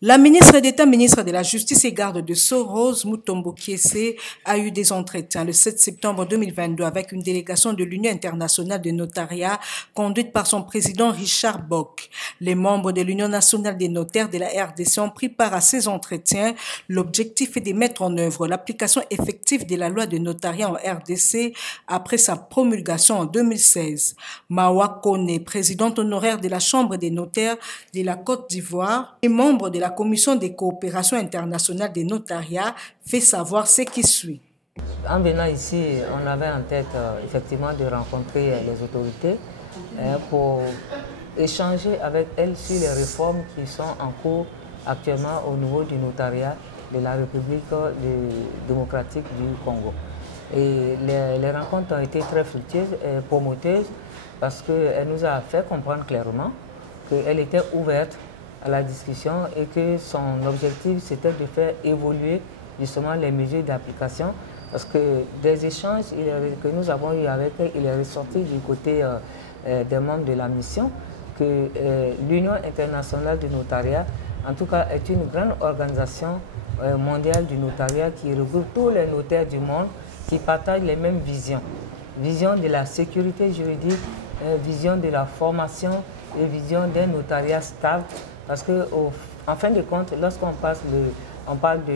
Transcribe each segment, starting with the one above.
La ministre d'État, ministre de la Justice et garde de Sceaux, Rose Mutombo Kiese, a eu des entretiens le 7 septembre 2022 avec une délégation de l'Union internationale des notariats conduite par son président Richard Bock. Les membres de l'Union nationale des notaires de la RDC ont pris part à ces entretiens. L'objectif est de mettre en œuvre l'application effective de la loi de notariat en RDC après sa promulgation en 2016. Mawa Kone, présidente honoraire de la Chambre des notaires de la Côte d'Ivoire et membre de la Commission des coopérations internationales des notariats, fait savoir ce qui suit. En venant ici, on avait en tête effectivement de rencontrer les autorités pour échanger avec elles sur les réformes qui sont en cours actuellement au niveau du notariat de la République démocratique du Congo. Et les rencontres ont été très fructueuses et promoteuses parce qu'elle nous a fait comprendre clairement qu'elle était ouverte à la discussion et que son objectif c'était de faire évoluer justement les mesures d'application parce que des échanges que nous avons eu avec elle, il est ressorti du côté des membres de la mission que l'Union internationale du notariat en tout cas est une grande organisation mondiale du notariat qui regroupe tous les notaires du monde qui partagent les mêmes visions. Vision de la sécurité juridique, vision de la formation et vision d'un notariat stable. Parce qu'en fin de compte, lorsqu'on parle de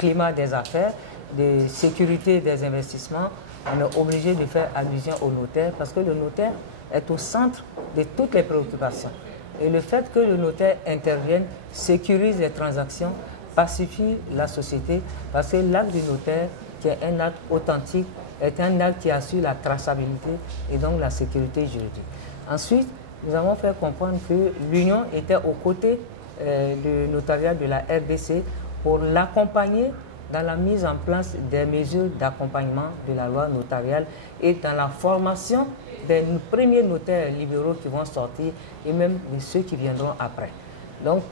climat des affaires, de sécurité des investissements, on est obligé de faire allusion au notaire parce que le notaire est au centre de toutes les préoccupations. Et le fait que le notaire intervienne, sécurise les transactions, pacifie la société parce que l'acte du notaire, qui est un acte authentique, est un acte qui assure la traçabilité et donc la sécurité juridique. Ensuite, nous avons fait comprendre que l'Union était aux côtés du notariat de la RDC pour l'accompagner dans la mise en place des mesures d'accompagnement de la loi notariale et dans la formation des premiers notaires libéraux qui vont sortir et même de ceux qui viendront après. Donc,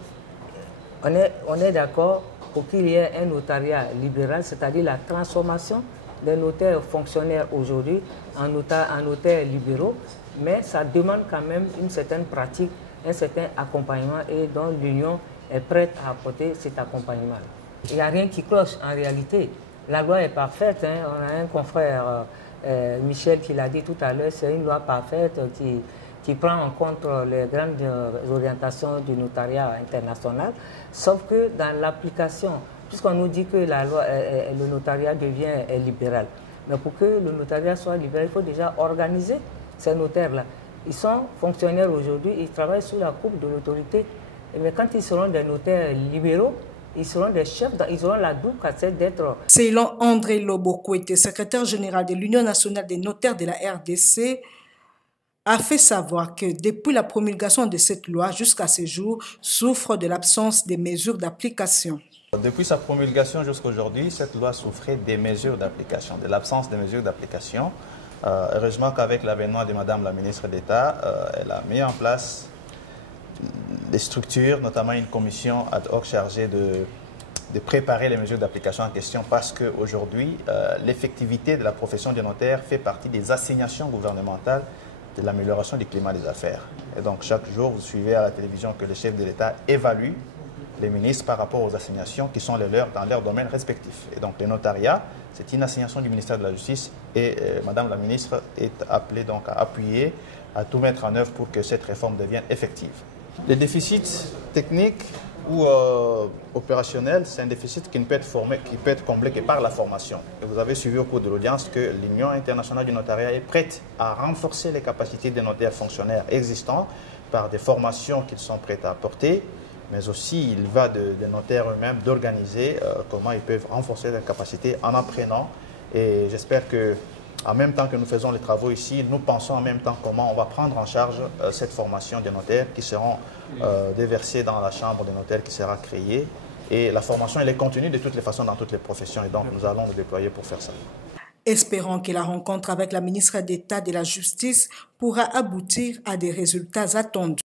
on est d'accord pour qu'il y ait un notariat libéral, c'est-à-dire la transformation des notaires fonctionnaires aujourd'hui en notaires libéraux, mais ça demande quand même une certaine pratique, un certain accompagnement et dont l'Union est prête à apporter cet accompagnement. Il n'y a rien qui cloche en réalité. La loi est parfaite. Hein. On a un confrère, Michel, qui l'a dit tout à l'heure, c'est une loi parfaite qui prend en compte les grandes orientations du notariat international, sauf que dans l'application, puisqu'on nous dit que la loi, le notariat devient libéral, mais pour que le notariat soit libéral, il faut déjà organiser ces notaires-là. Ils sont fonctionnaires aujourd'hui, ils travaillent sous la coupe de l'autorité. Mais quand ils seront des notaires libéraux, ils seront des chefs, ils auront la double cassette d'être... Selon André Lobo-Kouete, secrétaire général de l'Union nationale des notaires de la RDC, a fait savoir que depuis la promulgation de cette loi jusqu'à ce jour, souffre de l'absence des mesures d'application. Depuis sa promulgation jusqu'à aujourd'hui, cette loi souffrait des mesures d'application, de l'absence des mesures d'application. Heureusement qu'avec l'avènement de Madame la ministre d'État, elle a mis en place des structures, notamment une commission ad hoc chargée de préparer les mesures d'application en question parce qu'aujourd'hui, l'effectivité de la profession de notaire fait partie des assignations gouvernementales de l'amélioration du climat des affaires. Et donc chaque jour, vous suivez à la télévision que le chef de l'État évalue les ministres par rapport aux assignations qui sont les leurs dans leurs domaines respectifs. Et donc les notariats, c'est une assignation du ministère de la Justice et Madame la ministre est appelée donc à appuyer, à tout mettre en œuvre pour que cette réforme devienne effective. Les déficits techniques ou opérationnels, c'est un déficit qui ne peut être comblé que par la formation. Et vous avez suivi au cours de l'audience que l'Union internationale du notariat est prête à renforcer les capacités des notaires fonctionnaires existants par des formations qu'ils sont prêts à apporter, mais aussi il va des notaires eux-mêmes d'organiser comment ils peuvent renforcer leurs capacités en apprenant. Et j'espère que en même temps que nous faisons les travaux ici, nous pensons en même temps comment on va prendre en charge cette formation des notaires qui seront déversés dans la chambre des notaires qui sera créée. Et la formation, elle est continue de toutes les façons dans toutes les professions. Et donc, nous allons nous déployer pour faire ça. Espérons que la rencontre avec la ministre d'État de la Justice pourra aboutir à des résultats attendus.